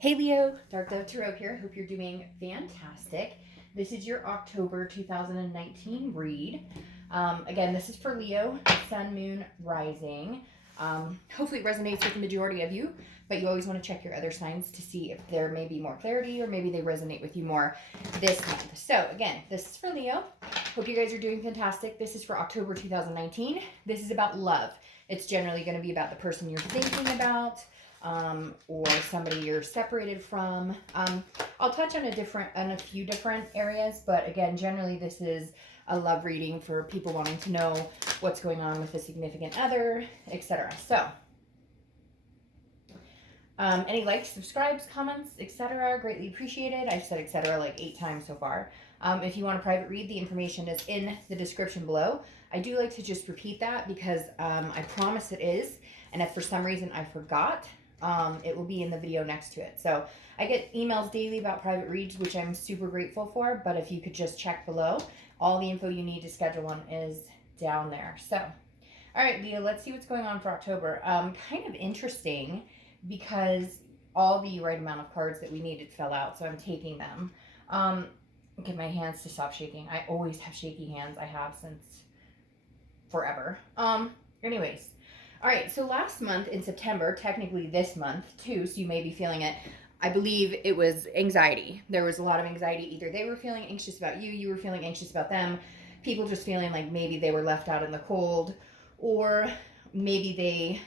Hey Leo, Dark Dove Tarot here. Hope you're doing fantastic. This is your October 2019 read. Again, this is for Leo, Sun, Moon, Rising. Hopefully it resonates with the majority of you, but you always want to check your other signs to see if there may be more clarity or maybe they resonate with you more this month. So again, this is for Leo. Hope you guys are doing fantastic. This is for October 2019. This is about love. It's generally going to be about the person you're thinking about, or somebody you're separated from. I'll touch on a few different areas, but again, generally this is a love reading for people wanting to know what's going on with a significant other, etc. So, any likes, subscribes, comments, etc. greatly appreciated. I've said etc. like 8 times so far. If you want a private read, the information is in the description below. I do like to just repeat that because I promise it is, and if for some reason I forgot, it will be in the video next to it. So I get emails daily about private reads, which I'm super grateful for, but if you could just check below, all the info you need to schedule one is down there. So, all right, Leo, let's see what's going on for October. Kind of interesting because all the right amount of cards that we needed fell out, so I'm taking them. Get my hands to stop shaking. I always have shaky hands. I have since forever. Anyways. All right, so last month in September, technically this month too, so you may be feeling it, I believe it was anxiety. There was a lot of anxiety. Either they were feeling anxious about you, you were feeling anxious about them, people just feeling like maybe they were left out in the cold, or maybe they,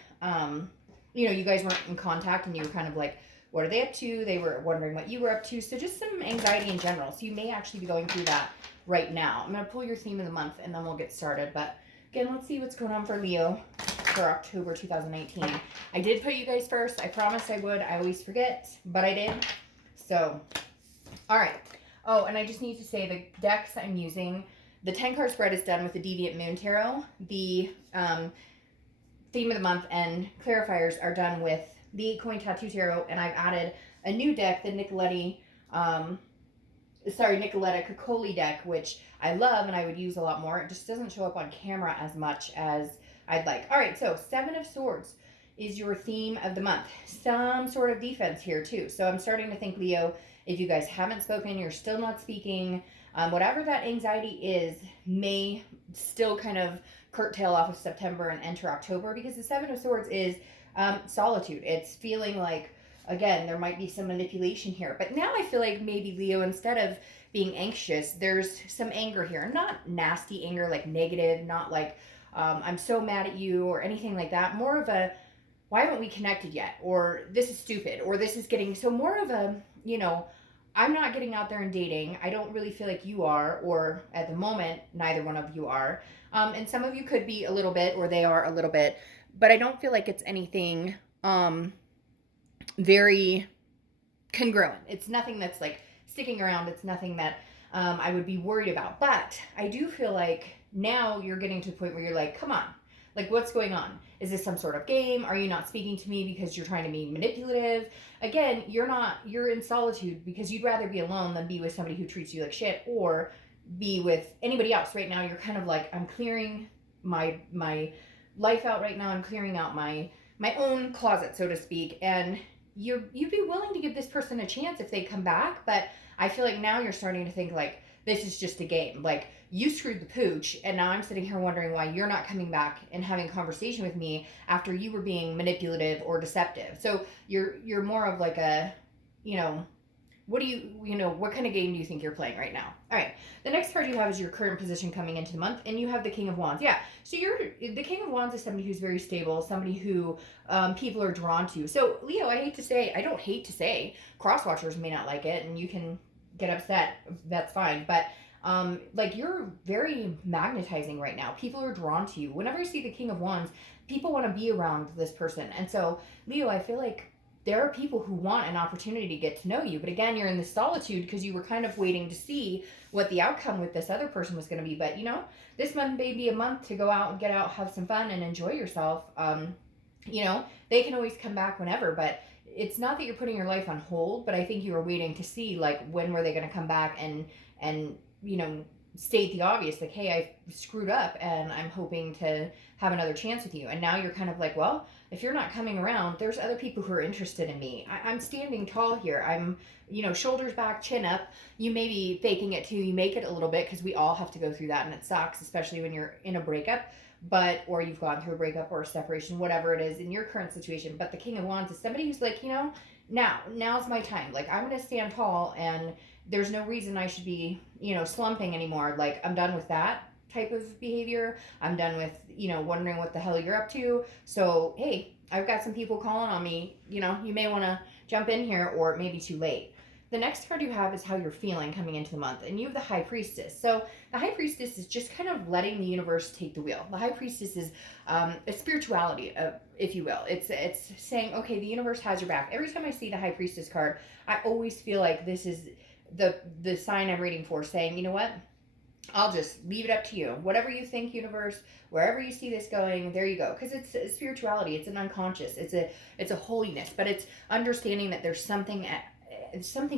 you guys weren't in contact and you were kind of like, what are they up to? They were wondering what you were up to. So just some anxiety in general. So you may actually be going through that right now. I'm going to pull your theme of the month and then we'll get started. But again, let's see what's going on for Leo for October 2019. I did put you guys first. I promised I would. I always forget, but I did. So, all right. Oh, and I just need to say the decks I'm using, the 10 card spread is done with the Deviant Moon Tarot. The theme of the month and clarifiers are done with the 8 Coin Tattoo Tarot, and I've added a new deck, the Nicoletta Cocoli deck, which I love and I would use a lot more. It just doesn't show up on camera as much as I'd like. All right, so 7 of Swords is your theme of the month. Some sort of defense here too. So I'm starting to think, Leo, if you guys haven't spoken, you're still not speaking, whatever that anxiety is may still kind of curtail off of September and enter October, because the 7 of Swords is solitude. It's feeling like, again, there might be some manipulation here. But now I feel like maybe, Leo, instead of being anxious, there's some anger here. Not nasty anger, like negative, not like I'm so mad at you or anything like that. More of a, why haven't we connected yet? Or this is stupid, or this is getting, so more of a, I'm not getting out there and dating. I don't really feel like you are, or at the moment, neither one of you are. And some of you could be a little bit, or they are a little bit, but I don't feel like it's anything very congruent. It's nothing that's like sticking around. It's nothing that I would be worried about. But I do feel like now you're getting to the point where you're like, come on, like what's going on? Is this some sort of game? Are you not speaking to me because you're trying to be manipulative? Again, you're in solitude because you'd rather be alone than be with somebody who treats you like shit, or be with anybody else. Right now you're kind of like, I'm clearing my life out right now. I'm clearing out my own closet, so to speak, and you'd be willing to give this person a chance if they come back. But I feel like now you're starting to think like, this is just a game. Like, you screwed the pooch, and now I'm sitting here wondering why you're not coming back and having a conversation with me after you were being manipulative or deceptive. So you're more of like a, what kind of game do you think you're playing right now? All right. The next card you have is your current position coming into the month, and you have the King of Wands. Yeah. So the King of Wands is somebody who's very stable, somebody who people are drawn to. So Leo, I don't hate to say, cross watchers may not like it, and you can get upset. That's fine. But like, you're very magnetizing right now. People are drawn to you. Whenever you see the King of Wands, people want to be around this person. And so Leo, I feel like there are people who want an opportunity to get to know you. But again, you're in this solitude because you were kind of waiting to see what the outcome with this other person was going to be. But this month may be a month to go out and get out, have some fun, and enjoy yourself. They can always come back whenever, but it's not that you're putting your life on hold, but I think you were waiting to see, like, when were they going to come back and state the obvious, like, hey, I screwed up and I'm hoping to have another chance with you. And now you're kind of like, well, if you're not coming around, there's other people who are interested in me. I'm standing tall here. I'm, shoulders back, chin up. You may be faking it too. You make it a little bit, because we all have to go through that, and it sucks, especially when you're in a breakup, or you've gone through a breakup or a separation, whatever it is in your current situation. But the King of Wands is somebody who's like, now's my time. Like, I'm going to stand tall, and there's no reason I should be, slumping anymore. Like, I'm done with that type of behavior. I'm done with, wondering what the hell you're up to. So, hey, I've got some people calling on me. You may want to jump in here, or it may be too late. The next card you have is how you're feeling coming into the month, and you have the High Priestess. So the High Priestess is just kind of letting the universe take the wheel. The High Priestess is a spirituality, if you will. It's saying, okay, the universe has your back. Every time I see the High Priestess card, I always feel like this is the sign I'm reading for, saying, you know what? I'll just leave it up to you. Whatever you think, universe, wherever you see this going, there you go. Because it's spirituality. It's an unconscious. It's a holiness, but it's understanding that there's something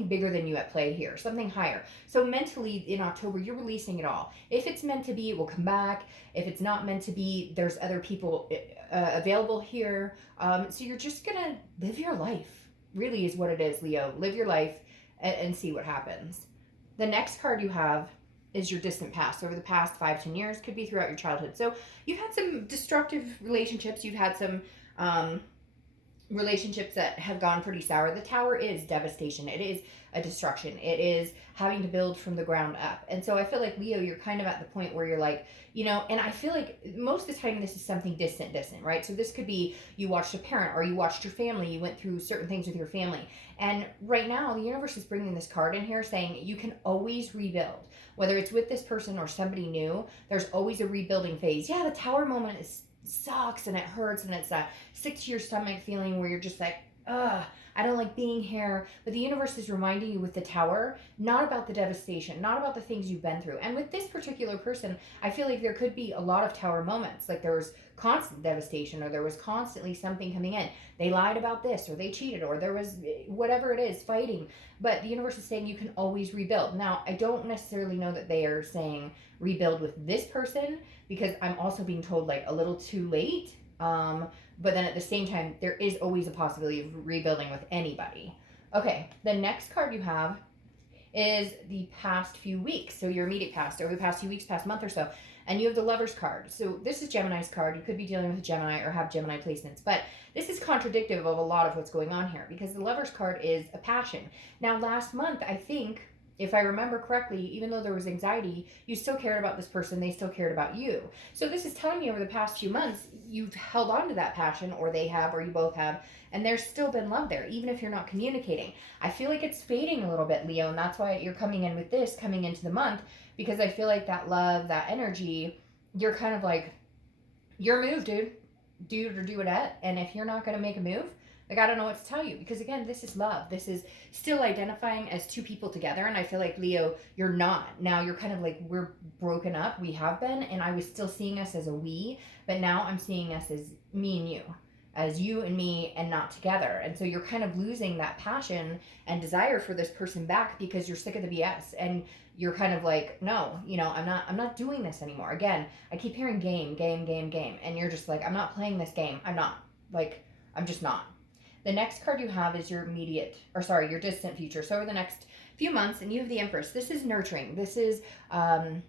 bigger than you at play here, something higher. So mentally in October, you're releasing it all. If it's meant to be, it will come back. If it's not meant to be, there's other people available here. So you're just gonna live your life, really is what it is, Leo. Live your life and see what happens. The next card you have is your distant past. Over the past 5-10 years, could be throughout your childhood. So you've had some destructive relationships. You've had some relationships that have gone pretty sour. The Tower is devastation. It is a destruction. It is having to build from the ground up. And so I feel like, Leo, you're kind of at the point where you're like, and I feel like most of the time this is something distant, right? So this could be you watched a parent, or you watched your family, you went through certain things with your family. And right now the universe is bringing this card in here saying you can always rebuild. Whether it's with this person or somebody new, there's always a rebuilding phase. Yeah, the Tower moment sucks and it hurts, and it's that sick to your stomach feeling where you're just like, ugh, I don't like being here. But the universe is reminding you with the Tower, not about the devastation, not about the things you've been through. And with this particular person, I feel like there could be a lot of Tower moments. Like there was constant devastation, or there was constantly something coming in. They lied about this, or they cheated, or there was whatever it is, fighting. But the universe is saying you can always rebuild. Now, I don't necessarily know that they are saying rebuild with this person, because I'm also being told like a little too late. But then at the same time, there is always a possibility of rebuilding with anybody. Okay, the next card you have is the past few weeks. So your immediate past, over the past few weeks, past month or so. And you have the Lover's card. So this is Gemini's card. You could be dealing with a Gemini or have Gemini placements. But this is contradictive of a lot of what's going on here, because the Lover's card is a passion. Now, last month, I think, if I remember correctly, even though there was anxiety, you still cared about this person. They still cared about you. So this is telling me over the past few months, you've held on to that passion, or they have, or you both have, and there's still been love there, even if you're not communicating. I feel like it's fading a little bit, Leo, and that's why you're coming in with this, coming into the month, because I feel like that love, that energy, you're kind of like, your move, dude. Dude or duetette. And if you're not going to make a move, like, I don't know what to tell you, because again, this is love. This is still identifying as two people together. And I feel like, Leo, you're not. Now you're kind of like, we're broken up. We have been. And I was still seeing us as a we, but now I'm seeing us as me and you, as you and me, and not together. And so you're kind of losing that passion and desire for this person back, because you're sick of the BS. And you're kind of like, no, I'm not doing this anymore. Again, I keep hearing game. And you're just like, I'm not playing this game. I'm just not. The next card you have is your your distant future. So over the next few months, and you have the Empress. This is nurturing. This is a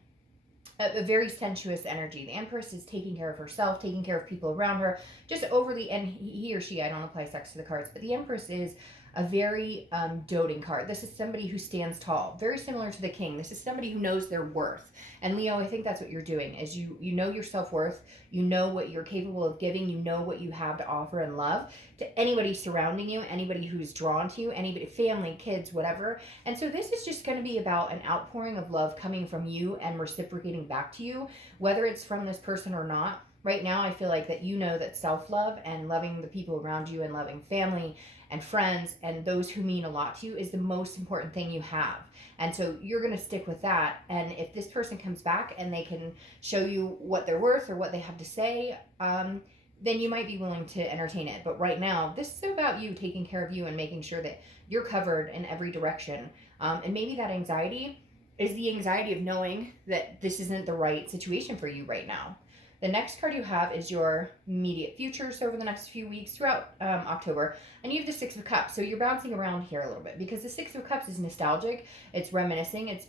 very sensuous energy. The Empress is taking care of herself, taking care of people around her, just overly, and he or she, I don't apply sex to the cards, but the Empress is a very doting card. This is somebody who stands tall, very similar to the King. This is somebody who knows their worth. And Leo, I think that's what you're doing, is you know your self-worth, you know what you're capable of giving, you know what you have to offer and love to anybody surrounding you, anybody who's drawn to you, anybody, family, kids, whatever. And so this is just going to be about an outpouring of love coming from you and reciprocating back to you, whether it's from this person or not. Right now, I feel like that that self-love and loving the people around you and loving family and friends and those who mean a lot to you is the most important thing you have. And so you're going to stick with that. And if this person comes back and they can show you what they're worth or what they have to say, then you might be willing to entertain it. But right now, this is about you taking care of you and making sure that you're covered in every direction. And maybe that anxiety, is the anxiety of knowing that this isn't the right situation for you right now. The next card you have is your immediate future, so over the next few weeks throughout October, and you have the Six of Cups. So you're bouncing around here a little bit because the Six of Cups is nostalgic, it's reminiscing,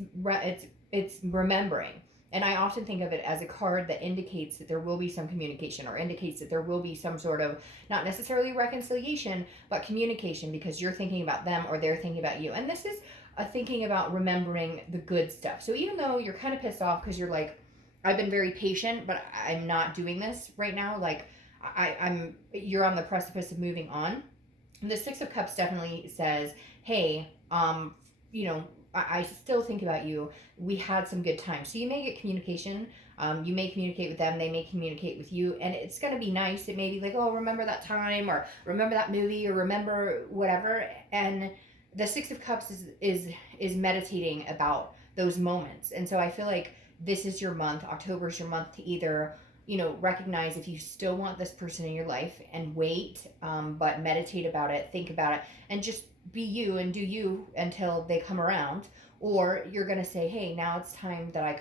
it's remembering. And I often think of it as a card that indicates that there will be some communication, or indicates that there will be some sort of, not necessarily reconciliation, but communication, because you're thinking about them or they're thinking about you. And this is a thinking about remembering the good stuff. So even though you're kind of pissed off because you're like, I've been very patient, but I'm not doing this right now. Like you're on the precipice of moving on. And the Six of Cups definitely says, hey, I still think about you. We had some good times. So you may get communication. You may communicate with them. They may communicate with you. And it's going to be nice. It may be like, oh, remember that time, or remember that movie, or remember whatever. And the Six of Cups is meditating about those moments. And so I feel like this is your month. October is your month to either, recognize if you still want this person in your life and wait, but meditate about it, think about it, and just be you and do you until they come around. Or you're going to say, hey, now it's time that I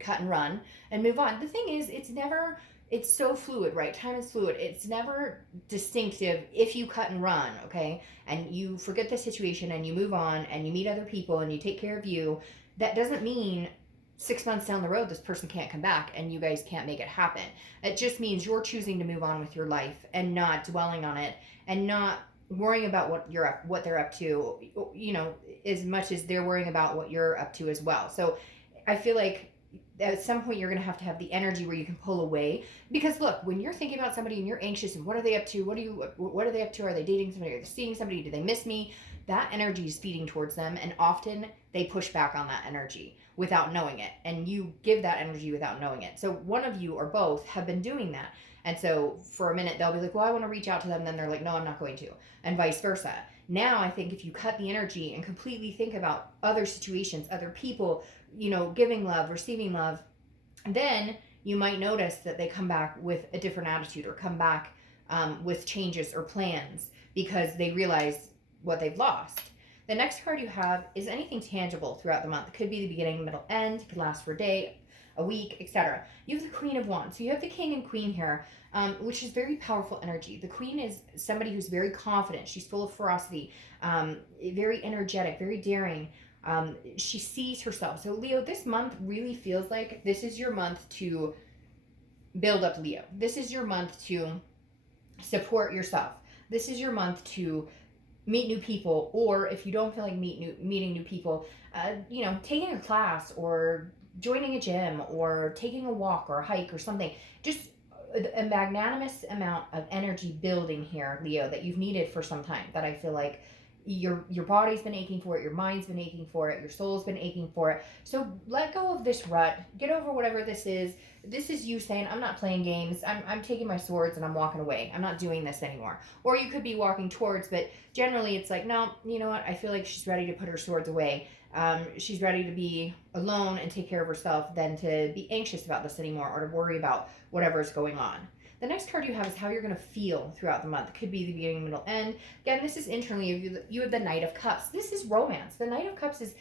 cut and run and move on. The thing is, it's so fluid, right? Time is fluid. It's never distinctive if you cut and run, okay? And you forget the situation and you move on and you meet other people and you take care of you. That doesn't mean 6 months down the road this person can't come back and you guys can't make it happen. It just means you're choosing to move on with your life and not dwelling on it and not worrying about what they're up to, as much as they're worrying about what you're up to as well. So I feel like at some point you're going to have the energy where you can pull away, because look, when you're thinking about somebody and you're anxious and what are they up to, what are they up to, are they dating somebody, are they seeing somebody, do they miss me, that energy is feeding towards them, and often they push back on that energy without knowing it, and you give that energy without knowing it. So one of you or both have been doing that, and so for a minute they'll be like, well, I want to reach out to them, then they're like, no, I'm not going to, and vice versa. Now I think if you cut the energy and completely think about other situations, other people, giving love, receiving love, then you might notice that they come back with a different attitude, or come back with changes or plans because they realize what they've lost. The next card you have is anything tangible throughout the month. It could be the beginning, middle, end. It could last for a day, a week, etc. You have the Queen of Wands. So you have the King and Queen here, which is very powerful energy. The Queen is somebody who's very confident. She's full of ferocity, very energetic, very daring. She sees herself. So Leo, this month really feels like this is your month to build up Leo. This is your month to support yourself. This is your month to meet new people, or if you don't feel like meeting new people, taking a class or joining a gym or taking a walk or a hike or something. Just a magnanimous amount of energy building here, Leo, that you've needed for some time, that I feel like your body's been aching for it, your mind's been aching for it, your soul's been aching for it. So let go of this rut, get over whatever this is. This is you saying, I'm not playing games, I'm taking my swords and I'm walking away, I'm not doing this anymore. Or you could be walking towards, but generally it's like, no, you know what, I feel like she's ready to put her swords away. She's ready to be alone and take care of herself than to be anxious about this anymore, or to worry about whatever's going on. The next card you have is how you're going to feel throughout the month. It could be the beginning, middle, end. Again, this is internally. You have the Knight of Cups. This is romance. The Knight of Cups is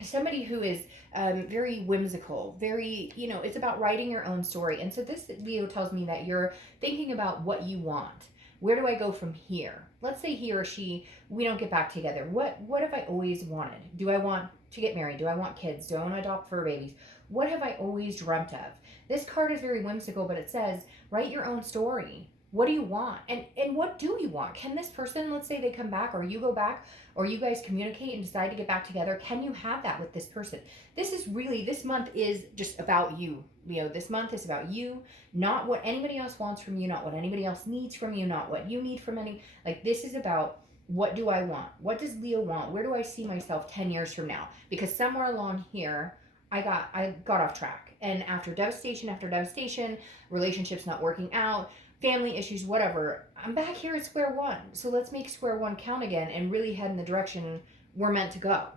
somebody who is very whimsical, very, it's about writing your own story. And so this, Leo, tells me that you're thinking about what you want. Where do I go from here? Let's say he or she, we don't get back together. What have I always wanted? Do I want to get married? Do I want kids? Do I want to adopt fur babies? What have I always dreamt of? This card is very whimsical, but it says, write your own story. What do you want? And what do you want? Can this person, let's say they come back, or you go back, or you guys communicate and decide to get back together, can you have that with this person? This month is just about you, Leo. This month is about you, not what anybody else wants from you, not what anybody else needs from you, not what you need from this is about, what do I want? What does Leo want? Where do I see myself 10 years from now? Because somewhere along here, I got off track. And after devastation, relationships not working out, family issues, whatever, I'm back here at square one. So let's make square one count again and really head in the direction we're meant to go.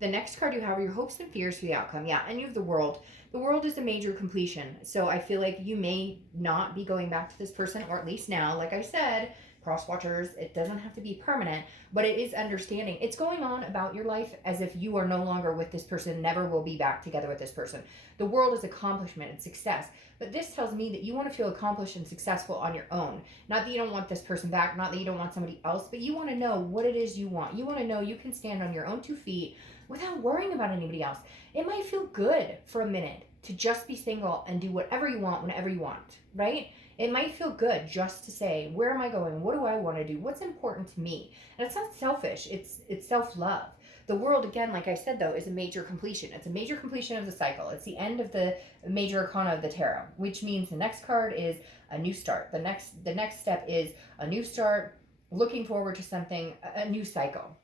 The next card you have are your hopes and fears for the outcome. Yeah, and you have the World. The World is a major completion. So I feel like you may not be going back to this person, or at least now, like I said, cross watchers. It doesn't have to be permanent, but it is understanding. It's going on about your life as if you are no longer with this person, never will be back together with this person. The world is accomplishment and success. But this tells me that you want to feel accomplished and successful on your own. Not that you don't want this person back, not that you don't want somebody else, but you want to know what it is you want. You want to know you can stand on your own 2 feet without worrying about anybody else. It might feel good for a minute to just be single and do whatever you want whenever you want, right? It might feel good just to say, where am I going? What do I want to do? What's important to me? And it's not selfish, it's self-love. The world, again, like I said, though, is a major completion. It's a major completion of the cycle. It's the end of the major arcana of the tarot, which means the next card is a new start. The next step is a new start, looking forward to something, a new cycle.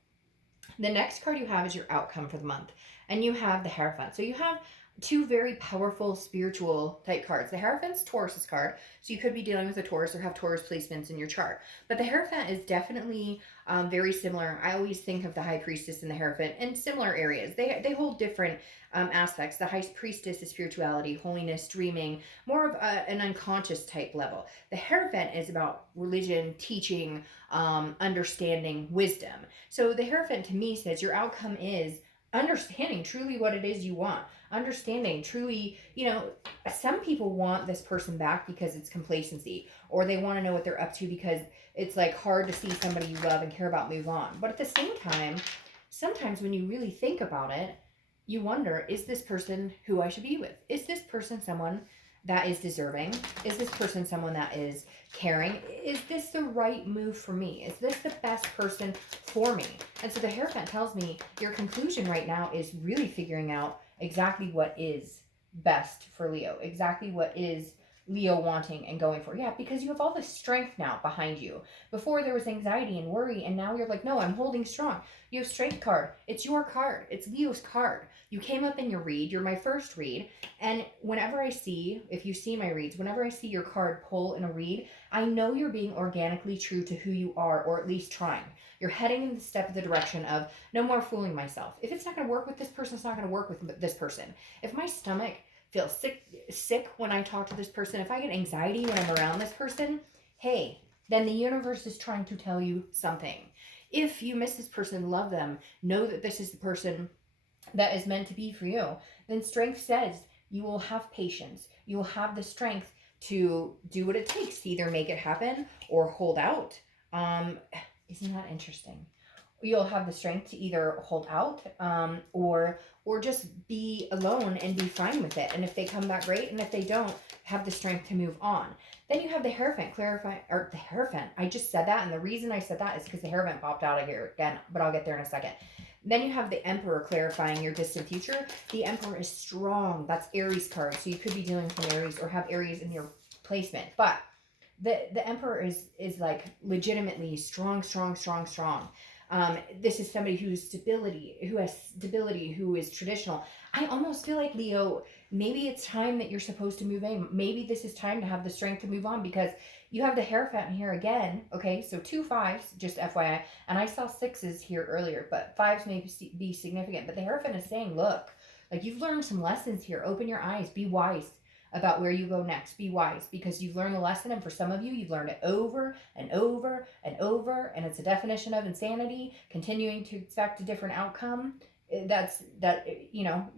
The next card you have is your outcome for the month, and you have the Hierophant. So you have 2 very powerful spiritual type cards. The Hierophant's Taurus's card, so you could be dealing with a Taurus or have Taurus placements in your chart. But the Hierophant is definitely very similar. I always think of the High Priestess and the Hierophant in similar areas. They hold different aspects. The High Priestess is spirituality, holiness, dreaming, more of an unconscious type level. The Hierophant is about religion, teaching, understanding, wisdom. So the Hierophant to me says your outcome is understanding truly what it is you want. Understanding truly, some people want this person back because it's complacency, or they want to know what they're up to because it's like hard to see somebody you love and care about move on. But at the same time, sometimes when you really think about it, you wonder, is this person who I should be with? Is this person someone that is deserving? Is this person someone that is caring? Is this the right move for me? Is this the best person for me? And so the Hierophant tells me your conclusion right now is really figuring out exactly what is best for Leo, exactly what is Leo wanting and going for. Yeah, because you have all this strength now behind you. Before there was anxiety and worry, and now you're like, no, I'm holding strong. You have Strength card. It's your card. It's Leo's card. You came up in your read. You're my first read. And whenever I see, if you see my reads, whenever I see your card pull in a read, I know you're being organically true to who you are, or at least trying. You're heading in the step of the direction of no more fooling myself. If it's not going to work with this person, it's not going to work with this person. If my stomach feels sick when I talk to this person, if I get anxiety when I'm around this person, hey, then the universe is trying to tell you something. If you miss this person, love them, know that this is the person that is meant to be for you, then Strength says you will have patience. You will have the strength to do what it takes to either make it happen or hold out. Isn't that interesting? You'll have the strength to either hold out or just be alone and be fine with it. And if they come back, great. And if they don't, have the strength to move on. Then you have the Hierophant the Hierophant. I just said that. And the reason I said that is because the Hierophant popped out of here again, but I'll get there in a second. Then you have the Emperor clarifying your distant future. The Emperor is strong. That's Aries card. So you could be dealing with an Aries or have Aries in your placement. But the Emperor is like legitimately strong. This is somebody who has stability, who is traditional. I almost feel like, Leo, maybe it's time that you're supposed to move in. Maybe this is time to have the strength to move on, because you have the Hierophant here again. Okay, so 2 5s, just FYI. And I saw 6s here earlier, but 5s may be significant. But the Hierophant is saying, look, like, you've learned some lessons here. Open your eyes. Be wise about where you go next. Be wise, because you've learned a lesson, and for some of you, you've learned it over and over and over, and it's a definition of insanity, continuing to expect a different outcome.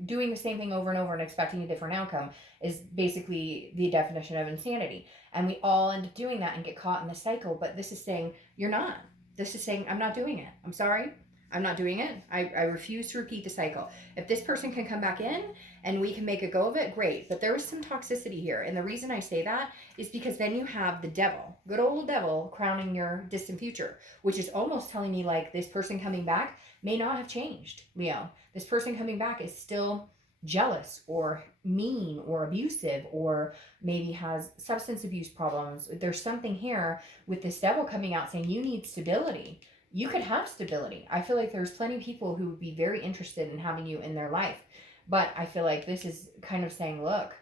Doing the same thing over and over and expecting a different outcome is basically the definition of insanity. And we all end up doing that and get caught in the cycle. But this is saying, you're not. This is saying, I'm not doing it. I'm sorry. I'm not doing it. I refuse to repeat the cycle. If this person can come back in and we can make a go of it, great. But there is some toxicity here. And the reason I say that is because then you have the devil, good old devil, crowning your distant future, which is almost telling me like this person coming back may not have changed, Leo. This person coming back is still jealous or mean or abusive, or maybe has substance abuse problems. There's something here with this devil coming out saying you need stability. You could have stability. I feel like there's plenty of people who would be very interested in having you in their life. But I feel like this is kind of saying, look,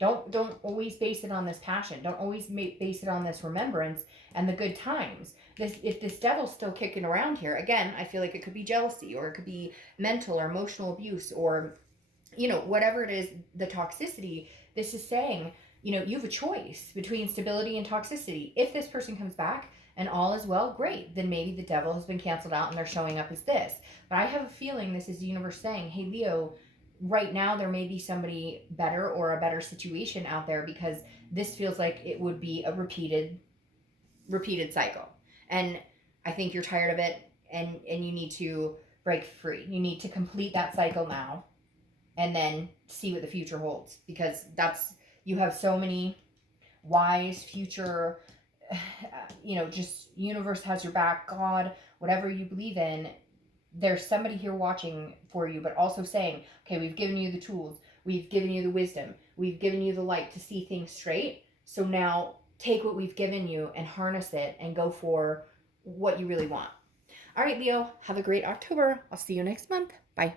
don't always base it on this passion. Don't always base it on this remembrance and the good times. If this devil's still kicking around here, again, I feel like it could be jealousy, or it could be mental or emotional abuse, or, whatever it is, the toxicity. This is saying, you have a choice between stability and toxicity. If this person comes back, and all is well, great. Then maybe the devil has been canceled out and they're showing up as this. But I have a feeling this is the universe saying, hey, Leo, right now there may be somebody better or a better situation out there, because this feels like it would be a repeated cycle. And I think you're tired of it, and you need to break free. You need to complete that cycle now and then see what the future holds, because that's, you have so many wise future, just universe has your back, God, whatever you believe in, there's somebody here watching for you, but also saying, okay, we've given you the tools, we've given you the wisdom, we've given you the light to see things straight. So now take what we've given you and harness it and go for what you really want. All right, Leo, have a great October. I'll see you next month. Bye.